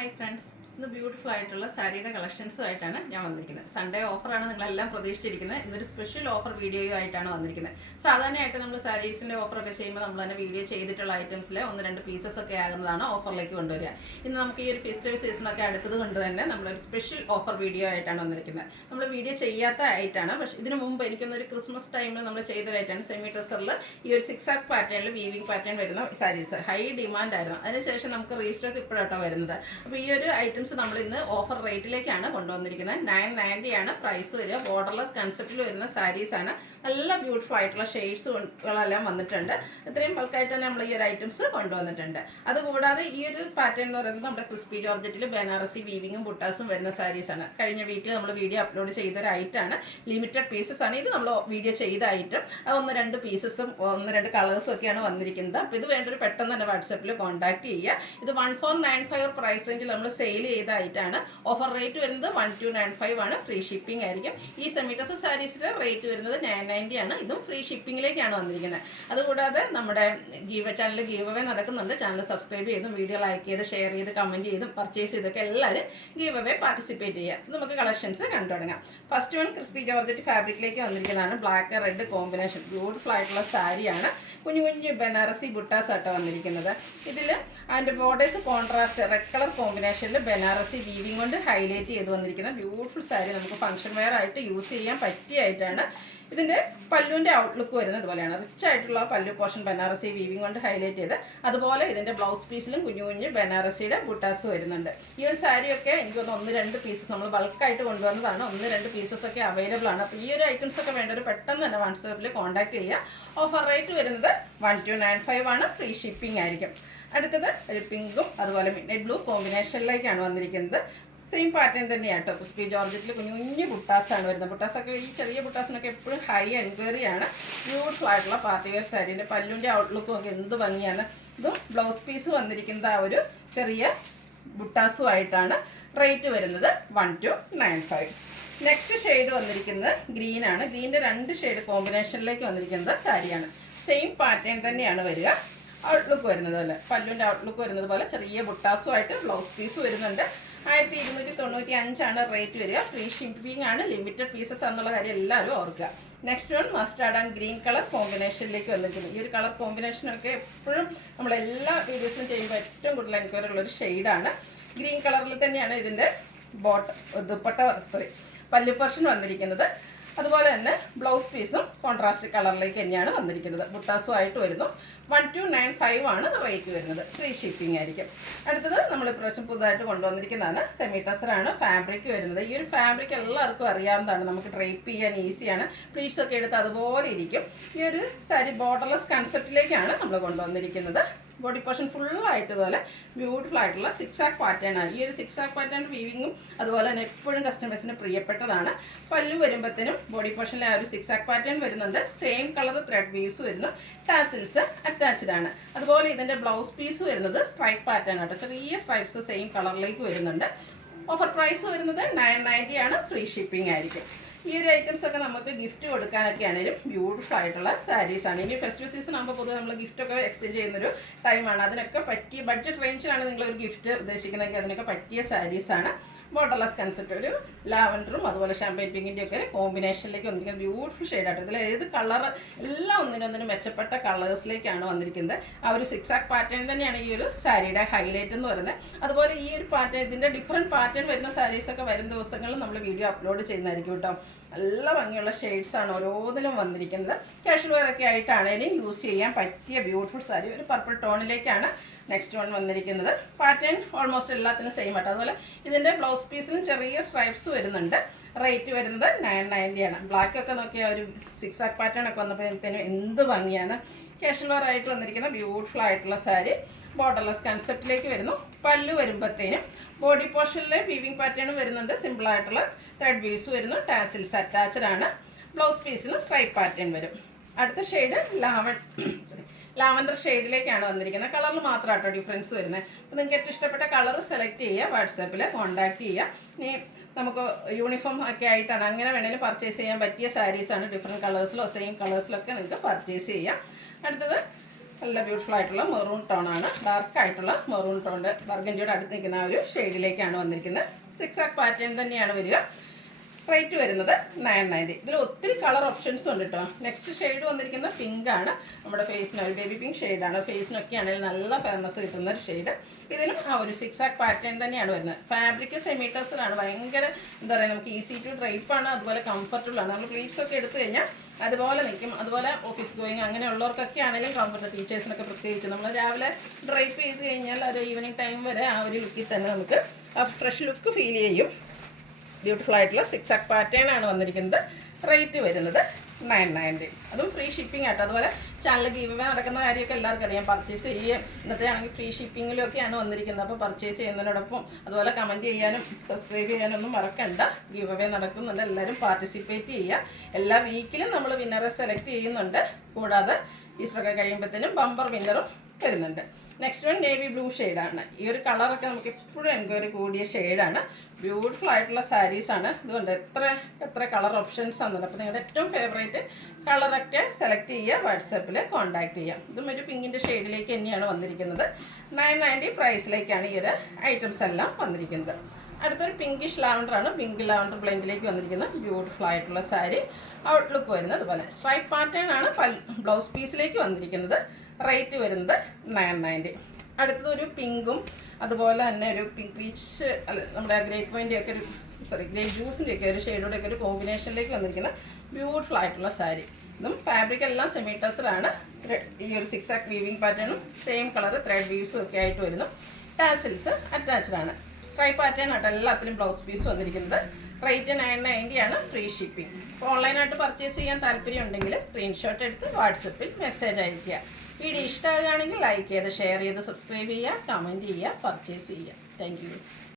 Hi friends, ഇന്ന് beautiful ആയിട്ടുള്ള സാരിയുടെ കളക്ഷൻസുമായിട്ടാണ് ഞാൻ വന്നിരിക്കുന്നത്. സൺഡേ ഓഫറാണ് നിങ്ങളെല്ലാം പ്രതീക്ഷിച്ചിരിക്കുന്നത്. ഇന്നൊരു സ്പെഷ്യൽ ഓഫർ വീഡിയോയും ആയിട്ടാണ് വന്നിരിക്കുന്നത്. സാധാരണയായിട്ട് നമ്മൾ സാരീസിൻ്റെ ഓഫറൊക്കെ ചെയ്യുമ്പോൾ നമ്മൾ തന്നെ വീഡിയോ ചെയ്തിട്ടുള്ള ഐറ്റംസിൽ 1-2 പീസസ് ഒക്കെ ആകുന്നതാണ് ഓഫറിലേക്ക് കൊണ്ടുവരിക. ഇന്ന് നമുക്ക് ഈ ഒരു ഫെസ്റ്റിവൽ സീസണൊക്കെ അടുത്തത് കൊണ്ട് തന്നെ നമ്മളൊരു സ്പെഷ്യൽ ഓഫർ വീഡിയോ ആയിട്ടാണ് വന്നിരിക്കുന്നത്. നമ്മൾ വീഡിയോ ചെയ്യാത്ത ആയിട്ടാണ്, പക്ഷേ ഇതിനു മുമ്പ് എനിക്കൊന്നൊരു ക്രിസ്മസ് ടൈമിൽ നമ്മൾ ചെയ്തതായിട്ടാണ് സെമി ടെസറിൽ ഈ ഒരു 6 ആർക്ക് പാറ്റേണിൽ വീവിംഗ് പാറ്റേൺ വരുന്ന സാരീസ് ഹൈ ഡിമാൻഡ് ആയിരുന്നു. അതിനുശേഷം നമുക്ക് റീസ്റ്റോക്ക് ഇപ്പോഴാട്ടോ വരുന്നത്. അപ്പോൾ ഈ ഒരു ഐറ്റംസ് നമ്മൾ ഇന്ന് ഓഫർ റേറ്റിലേക്കാണ് കൊണ്ടുവന്നിരിക്കുന്നത്. 990 ആണ് പ്രൈസ് വരിക. ബോർഡർലെസ് കൺസെപ്റ്റിൽ വരുന്ന സാരീസാണ്. നല്ല ബ്യൂട്ടിഫുൾ ആയിട്ടുള്ള ഷെയ്ഡ്സുകളെല്ലാം വന്നിട്ടുണ്ട്. ഇത്രയും ബൾക്കായിട്ട് തന്നെ നമ്മൾ ഈ ഒരു ഐറ്റംസ് കൊണ്ടുവന്നിട്ടുണ്ട്. അതുകൂടാതെ ഈ ഒരു പാറ്റേൺ എന്ന് പറയുന്നത് നമ്മുടെ ക്രിസ്പി ജോർജറ്റിൽ ബനാറസി വീവിങ്ങും ബുട്ടാസും വരുന്ന സാരീസാണ്. കഴിഞ്ഞ വീക്കിൽ നമ്മൾ വീഡിയോ അപ്ലോഡ് ചെയ്തൊരു ഐറ്റമാണ്. ലിമിറ്റഡ് പീസസ് ആണ്. ഇത് നമ്മൾ വീഡിയോ ചെയ്ത ഐറ്റം 1-2 പീസസും 1-2 കളേഴ്സും ഒക്കെയാണ് വന്നിരിക്കുന്നത്. അപ്പോൾ ഇത് വേണ്ടൊരു പെട്ടെന്ന് തന്നെ വാട്സപ്പിൽ കോൺടാക്ട് ചെയ്യുക. ഇത് 1495 പ്രൈസ് റേഞ്ചിൽ നമ്മൾ സെയിൽ ചെയ്ത ഐറ്റമാണ്. ഓഫർ റേറ്റ് വരുന്നത് 1295 ആണ്. ഫ്രീ ഷിപ്പിംഗ് ആയിരിക്കും. ഈ സെമിറ്റസ് സാരീസിന്റെ റേറ്റ് വരുന്നത് 990 ആണ്. ഇതും ഫ്രീ ഷിപ്പിംഗിലേക്കാണ് വന്നിരിക്കുന്നത്. അതുകൂടാതെ നമ്മുടെ ചാനൽ ഗീവ് അവേ നടക്കുന്നുണ്ട്. ചാനൽ സബ്സ്ക്രൈബ് ചെയ്തും വീഡിയോ ലൈക്ക് ചെയ്ത് ഷെയർ ചെയ്ത് കമൻറ്റ് ചെയ്തും പർച്ചേസ് ചെയ്തൊക്കെ എല്ലാവരും ഗീവ് അവേ പാർട്ടിസിപ്പേറ്റ് ചെയ്യുക. നമുക്ക് കളക്ഷൻസ് കണ്ടു തുടങ്ങാം. ഫസ്റ്റ് വൺ ക്രിസ്പി ജോർജറ്റ് ഫാബ്രിക്കിലേക്ക് വന്നിരിക്കുന്നതാണ്. ബ്ലാക്ക് റെഡ് കോമ്പിനേഷൻ ബ്യൂട്ടിഫുൾ ആയിട്ടുള്ള സാരിയാണ്. കുഞ്ഞു കുഞ്ഞു ബനാറസി ബുട്ടാസ് ആട്ടോ വന്നിരിക്കുന്നത്. ഇതിൽ അതിൻ്റെ ബോർഡേഴ്സ് കോൺട്രാസ്റ്റ് റെഡ് കളർ കോമ്പിനേഷനിൽ ബനാറസി വീവിംഗ് കൊണ്ട് ഹൈലൈറ്റ് ചെയ്ത് വന്നിരിക്കുന്ന ബ്യൂട്ടിഫുൾ സാരി. നമുക്ക് ഫംഗ്ഷൻ വെയർ ആയിട്ട് യൂസ് ചെയ്യാൻ പറ്റിയായിട്ടാണ്. ഇതിൻ്റെ പല്ലുവിൻ്റെ ഔട്ട്ലുക്ക് വരുന്നത് പോലെയാണ്. റിച്ച് ആയിട്ടുള്ള പല്ലു പോർഷൻ ബനാറസി വീവിംഗ് കൊണ്ട് ഹൈലൈറ്റ് ചെയ്ത്, അതുപോലെ ഇതിൻ്റെ ബ്ലൗസ് പീസിലും കുഞ്ഞു കുഞ്ഞു ബനാറസിയുടെ ബുട്ടാസ് വരുന്നുണ്ട്. ഈ ഒരു സാരിയൊക്കെ എനിക്കൊന്ന് 1-2 പീസസ് നമ്മൾ ബൾക്കായിട്ട് കൊണ്ടുവന്നതാണ്. 1-2 പീസസ് ഒക്കെ അവൈലബിൾ ആണ്. അപ്പോൾ ഈ ഒരു ഐറ്റംസ് ഒക്കെ വേണ്ട ഒരു പെട്ടെന്ന് തന്നെ വാട്സാപ്പിൽ കോൺടാക്ട് ചെയ്യുക. ഓഫർ റേറ്റ് വരുന്നത് 1295 ആണ്. ഫ്രീ ഷിപ്പിംഗ് ആയിരിക്കും. അടുത്തത് ഒരു പിങ്കും അതുപോലെ മിഡ്നൈറ്റ് ബ്ലൂ കോമ്പിനേഷനിലേക്കാണ് വന്നിരിക്കുന്നത്. സെയിം പാറ്റേൺ തന്നെയാണ് കേട്ടോ. ക്രിസ്പി ജോർജറ്റിൽ കുഞ്ഞു കുഞ്ഞു ബുട്ടാസാണ് വരുന്നത്. ബുട്ടാസൊക്കെ ഈ ചെറിയ ബുട്ടാസിനൊക്കെ എപ്പോഴും ഹൈ എൻക്വയറി ആണ്. ബ്യൂട്ടിഫുൾ ആയിട്ടുള്ള പാർട്ടി വെയർ സാരീൻ്റെ പല്ലുവിൻ്റെ ഔട്ട്ലുക്കും ഒക്കെ എന്ത് ഭംഗിയാണ്. ഇതും ബ്ലൗസ് പീസ് വന്നിരിക്കുന്നത് ആ ഒരു ചെറിയ ബുട്ടാസും ആയിട്ടാണ്. റേറ്റ് വരുന്നത് 1295. നെക്സ്റ്റ് ഷെയ്ഡ് വന്നിരിക്കുന്നത് ഗ്രീനാണ്. ഗ്രീനിൻ്റെ 2 ഷെയ്ഡ് കോമ്പിനേഷനിലേക്ക് വന്നിരിക്കുന്നത് സാരിയാണ്. സെയിം പാറ്റേൺ തന്നെയാണ് വരിക. ഔട്ട്ലുക്ക് വരുന്നത് പോലെ, പല്ലുവിൻ്റെ ഔട്ട്ലുക്ക് വരുന്നത് പോലെ ചെറിയ ബുട്ടാസുമായിട്ട് ബ്ലൗസ് പീസ് വരുന്നുണ്ട്. 1295 ആണ് റേറ്റ് വരിക. ഫ്രീ ഷിപ്പിംഗ് ആണ്. ലിമിറ്റഡ് പീസസ് എന്നുള്ള കാര്യം എല്ലാവരും ഓർക്കുക. Next one mustard and green colour കോമ്പിനേഷനിലേക്ക് വന്നിരിക്കുന്നത്. ഈ ഒരു കളർ കോമ്പിനേഷനൊക്കെ എപ്പോഴും നമ്മളെല്ലാ വീഡിയോസിലും ചെയ്യുമ്പോൾ ഏറ്റവും കൂടുതൽ എൻക്വയറി ഉള്ളൊരു ഷെയ്ഡാണ്. ഗ്രീൻ കളറിൽ തന്നെയാണ് ഇതിൻ്റെ പല്ലു പോർഷൻ വന്നിരിക്കുന്നത്. അതുപോലെ തന്നെ ബ്ലൗസ് പീസും കോൺട്രാസ്റ്റ് കളറിലേക്ക് തന്നെയാണ് വന്നിരിക്കുന്നത്. ബുട്ടാസും ആയിട്ട് വരുന്നു. 1295 ആണ് റേറ്റ് വരുന്നത്. ഫ്രീ ഷിപ്പിംഗ് ആയിരിക്കും. അടുത്തത് നമ്മൾ ഇപ്രാവശ്യം പുതുതായിട്ട് കൊണ്ടുവന്നിരിക്കുന്നതാണ്. സെമി ടെസറാണ് ഫാബ്രിക് വരുന്നത്. ഈ ഒരു ഫാബ്രിക് എല്ലാവർക്കും അറിയാവുന്നതാണ്. നമുക്ക് ഡ്രൈപ്പ് ചെയ്യാൻ ഈസിയാണ്. പ്ലീറ്റ്സ് ഒക്കെ എടുത്ത് അതുപോലെ ഇരിക്കും. ഈ ഒരു സാരി ബോർഡർലെസ് കൺസെപ്റ്റിലേക്കാണ് നമ്മൾ കൊണ്ടുവന്നിരിക്കുന്നത്. ബോഡി പോർഷൻ ഫുള്ളായിട്ട് പോലെ ബ്യൂട്ടിഫുൾ ആയിട്ടുള്ള 6 ആർക്ക് പാറ്റേൺ ആണ്. ഈ ഒരു 6 ആർക്ക് പാറ്റേൺ വീവിങ്ങും അതുപോലെ തന്നെ എപ്പോഴും കസ്റ്റമേഴ്സിന് പ്രിയപ്പെട്ടതാണ്. പല്ലു വരുമ്പോഴത്തേനും ബോഡി പോർഷനിൽ ആ ഒരു 6 ആർക്ക് പാറ്റേൺ വരുന്നുണ്ട്. സെയിം കളർ ത്രെഡ് വീവ്സ് വരുന്നു. ടാസിൽസ് അറ്റാച്ച്ഡ് ആണ്. അതുപോലെ ഇതിൻ്റെ ബ്ലൗസ് പീസ് വരുന്നത് സ്ട്രൈപ്പ് പാറ്റേൺ ആട്ടോ. ചെറിയ സ്ട്രൈപ്സ് സെയിം കളറിലേക്ക് വരുന്നുണ്ട്. ഓഫർ പ്രൈസ് വരുന്നത് 990 ആണ്. ഫ്രീ ഷിപ്പിംഗ് ആയിരിക്കും. ഈ ഒരു ഐറ്റംസ് ഒക്കെ നമുക്ക് ഗിഫ്റ്റ് കൊടുക്കാനൊക്കെ ആണെങ്കിലും ബ്യൂട്ടിഫുൾ ആയിട്ടുള്ള സാരീസാണ്. ഇനി ഫെസ്റ്റിവൽ സീസൺ ആകുമ്പോൾ പൊതുവെ നമ്മൾ ഗിഫ്റ്റൊക്കെ എക്സ്ചേഞ്ച് ചെയ്യുന്നൊരു ടൈമാണ്. അതിനൊക്കെ പറ്റിയ ബഡ്ജറ്റ് റേഞ്ചിലാണ് നിങ്ങളൊരു ഗിഫ്റ്റ് ഉദ്ദേശിക്കുന്നതെങ്കിൽ അതിനൊക്കെ പറ്റിയ സാരീസാണ്. ബോർഡർലെസ് കൺസെപ്റ്റ് ഒരു ലാവൻഡറും അതുപോലെ ഷാമ്പൈൻ പിങ്കിൻ്റെ ഒക്കെ കോമ്പിനേഷനിലേക്ക് വന്നിരിക്കുന്നത്. ബ്യൂട്ടിഫുൾ ഷെയ്ഡായിട്ട് ഇതിൽ ഏത് കളർ എല്ലാം ഒന്നിനൊന്നിനും മെച്ചപ്പെട്ട കളേഴ്സിലേക്കാണ് വന്നിരിക്കുന്നത്. ആ ഒരു 6 ആർക്ക് പാറ്റേൺ തന്നെയാണ് ഈ ഒരു സാരിയുടെ ഹൈലൈറ്റ് എന്ന് പറയുന്നത്. അതുപോലെ ഈ ഒരു പാറ്റേൺ ഇതിൻ്റെ ഡിഫറെൻറ്റ് പാറ്റേൺ വരുന്ന സാരീസൊക്കെ വരും ദിവസങ്ങളിൽ നമ്മൾ വീഡിയോ അപ്ലോഡ് ചെയ്യുന്നതായിരിക്കും കേട്ടോ. നല്ല ഭംഗിയുള്ള ഷെയ്ഡ്സാണ് ഓരോന്നിലും വന്നിരിക്കുന്നത്. കാഷ്വൽ വെയർ ഒക്കെ ആയിട്ടാണെങ്കിലും യൂസ് ചെയ്യാൻ പറ്റിയ ബ്യൂട്ടിഫുൾ സാരി. ഒരു പർപ്പിൾ ടോണിലേക്കാണ് നെക്സ്റ്റ് വൺ വന്നിരിക്കുന്നത്. പാറ്റേൺ ഓൾമോസ്റ്റ് എല്ലാത്തിനും സെയിം ആട്ടോ. അതുപോലെ ഇതിൻ്റെ ബ്ലൗസ് പീസിലും ചെറിയ സ്ട്രൈപ്സ് വരുന്നുണ്ട്. റേറ്റ് വരുന്നത് 990 ആണ്. ബ്ലാക്ക് ഒക്കെ നോക്കിയാൽ ഒരു 6 ആർക്ക് പാറ്റേൺ ഒക്കെ വന്നപ്പോഴത്തേനും എന്ത് ഭംഗിയാണ്. കാഷ്വൽ വെയർ ആയിട്ട് വന്നിരിക്കുന്ന ബ്യൂട്ടിഫുൾ ആയിട്ടുള്ള സാരി. ബോർഡർലെസ് കൺസെപ്റ്റിലേക്ക് വരുന്നു. പല്ലു വരുമ്പോഴത്തേനും ബോഡി പോർഷനിലെ വീവിംഗ് പാറ്റേണും വരുന്നുണ്ട്. സിമ്പിളായിട്ടുള്ള ത്രെഡ് വീവ്സ് വരുന്നു. ടാസിൽസ് അറ്റാച്ച്ഡ് ആണ്. ബ്ലൗസ് പീസിന് സ്ട്രൈപ്പ് പാറ്റേൺ വരും. അടുത്ത ഷെയ്ഡ് ലാവൻഡർ ഷെയ്ഡിലേക്കാണ് വന്നിരിക്കുന്നത്. കളറിൽ മാത്രമാട്ടോ ഡിഫറൻസ് വരുന്നത്. അപ്പോൾ നിങ്ങൾക്ക് ഏറ്റവും ഇഷ്ടപ്പെട്ട കളർ സെലക്ട് ചെയ്യുക. വാട്സാപ്പിൽ കോൺടാക്ട് ചെയ്യുക. ഇനി നമുക്ക് യൂണിഫോം ഒക്കെ ആയിട്ടാണ് അങ്ങനെ വേണമെങ്കിലും പർച്ചേസ് ചെയ്യാൻ പറ്റിയ സാരീസാണ്. ഡിഫറെൻറ്റ് കളേഴ്സിലോ സെയിം കളേഴ്സിലൊക്കെ നിങ്ങൾക്ക് പർച്ചേസ് ചെയ്യാം. അടുത്തത് നല്ല ബ്യൂട്ടിഫുൾ ആയിട്ടുള്ള മെറൂൺ ടോണാണ്. ഡാർക്കായിട്ടുള്ള മെറൂൺ ടോണിൻ്റെ ബർഗൻഡിയുടെ അടുത്ത് നിൽക്കുന്ന ആ ഒരു ഷെയ്ഡിലേക്കാണ് വന്നിരിക്കുന്നത്. 6 ആക്ക് പാറ്റേൺ തന്നെയാണ് വരിക. റേറ്റ് വരുന്നത് 990. ഇതിൽ ഒത്തിരി കളർ ഓപ്ഷൻസും ഉണ്ട് കേട്ടോ. നെക്സ്റ്റ് ഷെയ്ഡ് വന്നിരിക്കുന്ന പിങ്കാണ്. നമ്മുടെ ഫേസിന് ഒരു ബേബി പിങ്ക് ഷെയ്ഡാണ്. ഫേസിനൊക്കെ ആണെങ്കിൽ നല്ല ഫേമസ് കിട്ടുന്ന ഒരു ഷെയ്ഡ്. ഇതിലും ആ ഒരു 6 ആക്ക് പാറ്റേൺ തന്നെയാണ് വരുന്നത്. ഫാബ്രിക് സെമി ടെസ്റ്റഡാണ്. ഭയങ്കര എന്താ പറയുക, നമുക്ക് ഈസി ടു ഡ്രൈപ്പാണ്, അതുപോലെ കംഫർട്ടബിൾ ആണ്. നമ്മൾ പ്ലീറ്റ്സൊക്കെ എടുത്തു കഴിഞ്ഞാൽ അതുപോലെ നിൽക്കും. അതുപോലെ ഓഫീസ് ഗോയിങ് അങ്ങനെയുള്ളവർക്കൊക്കെ ആണെങ്കിലും കംഫർട്ട്, ടീച്ചേഴ്സിനൊക്കെ പ്രത്യേകിച്ച് നമ്മൾ രാവിലെ ഡ്രൈപ്പ് ചെയ്ത് കഴിഞ്ഞാൽ ഒരു ഈവനിങ് ടൈം വരെ ആ ഒരു ലുക്കിൽ തന്നെ നമുക്ക് ആ ഫ്രഷ് ലുക്ക് ഫീൽ ചെയ്യും. ബ്യൂട്ടിഫുൾ ആയിട്ടുള്ള 6 ആക്ക് പാറ്റേൺ ആണ് വന്നിരിക്കുന്നത്. റേറ്റ് വരുന്നത് 990. അതും ഫ്രീ ഷിപ്പിംഗ് ആട്ടോ. അതുപോലെ ചാനൽ ഗീവ് അവേ നടക്കുന്ന കാര്യമൊക്കെ എല്ലാവർക്കും അറിയാം. പർച്ചേസ് ചെയ്യുകയും ഇന്നത്തെ ആണെങ്കിൽ ഫ്രീ ഷിപ്പിങ്ങിലൊക്കെയാണ് വന്നിരിക്കുന്നത്. അപ്പോൾ പർച്ചേസ് ചെയ്യുന്നതിനോടൊപ്പം അതുപോലെ കമൻറ്റ് ചെയ്യാനും സബ്സ്ക്രൈബ് ചെയ്യാനൊന്നും മറക്കണ്ട. ഗീവ് അവേ നടക്കുന്നുണ്ട്, എല്ലാവരും പാർട്ടിസിപ്പേറ്റ് ചെയ്യുക. എല്ലാ വീക്കിലും നമ്മൾ വിന്നറെ സെലക്ട് ചെയ്യുന്നുണ്ട്. കൂടാതെ ഈസ്റ്ററൊക്കെ കഴിയുമ്പോഴത്തേനും ബമ്പർ വിന്നറും വരുന്നുണ്ട്. നെക്സ്റ്റ് വൺ നേവി ബ്ലൂ ഷെയ്ഡാണ്. ഈ ഒരു കളറൊക്കെ നമുക്ക് എപ്പോഴും എൻക്വയറി കൂടിയ ഷെയ്ഡാണ്. ബ്യൂട്ടിഫുൾ ആയിട്ടുള്ള സാരീസാണ്. ഇതുകൊണ്ട് എത്ര കളർ ഓപ്ഷൻസ് ആണെന്നുണ്ട്. അപ്പോൾ നിങ്ങളുടെ ഏറ്റവും ഫേവറേറ്റ് കളറൊക്കെ സെലക്ട് ചെയ്യുക, വാട്സാപ്പിൽ കോൺടാക്ട് ചെയ്യാം. ഇതും ഒരു പിങ്കിൻ്റെ ഷെയ്ഡിലേക്ക് തന്നെയാണ് വന്നിരിക്കുന്നത്. 990 പ്രൈസിലേക്കാണ് ഈ ഒരു ഐറ്റംസ് എല്ലാം വന്നിരിക്കുന്നത്. അടുത്തൊരു പിങ്കിഷ് ലാവണ്ടറാണ്. പിങ്ക് ലാവണ്ടർ ബ്ലെൻഡിലേക്ക് വന്നിരിക്കുന്ന ബ്യൂട്ടിഫുൾ ആയിട്ടുള്ള സാരി. ഔട്ട്ലുക്ക് വരുന്നത് അതുപോലെ സ്ട്രൈപ്പ് പാറ്റേൺ ആണ് ബ്ലൗസ് പീസിലേക്ക് വന്നിരിക്കുന്നത്. റേറ്റ് വരുന്നത് 990. അടുത്തത് ഒരു പിങ്കും അതുപോലെ തന്നെ ഒരു പിങ്ക് പീച്ച് അല്ല നമ്മുടെ ഗ്രേപ്പ് വൈൻ്റെ ഒക്കെ ഒരു ഗ്രേപ്പ് ജ്യൂസിൻ്റെ ഒക്കെ ഒരു ഷെയ്ഡോടെയൊക്കെ ഒരു കോമ്പിനേഷനിലേക്ക് വന്നിരിക്കുന്ന ബ്യൂട്ടിഫുൾ ആയിട്ടുള്ള സാരി. ഇതും ഫാബ്രിക് എല്ലാം സെമി ടെസ്റ്റഡാണ്. ഈ ഒരു 6 ആക്ക് വീവിങ് പാറ്റേണും സെയിം കളർ ത്രെഡ് വീവ്സും ഒക്കെ ആയിട്ട് വരുന്നു. ടാസിൽസ് അറ്റാച്ച്ഡ് ആണ്. സ്ട്രൈപ്പ് പാറ്റേൺ ആട്ടോ എല്ലാത്തിലും ബ്ലൗസ് പീസ് വന്നിരിക്കുന്നത്. റേറ്റ് 990 ആണ്, ഫ്രീ ഷിപ്പിംഗ്. അപ്പോൾ ഓൺലൈനായിട്ട് പർച്ചേസ് ചെയ്യാൻ താല്പര്യം ഉണ്ടെങ്കിൽ സ്ക്രീൻഷോട്ട് എടുത്ത് വാട്സപ്പിൽ മെസ്സേജ് അയയ്ക്കുക. വീഡിയോ ഇഷ്ടമാകുകയാണെങ്കിൽ ലൈക്ക് ചെയ്ത് ഷെയർ ചെയ്ത് സബ്സ്ക്രൈബ് ചെയ്യുക, കമൻറ്റ് ചെയ്യുക, പർച്ചേസ് ചെയ്യുക. Thank you.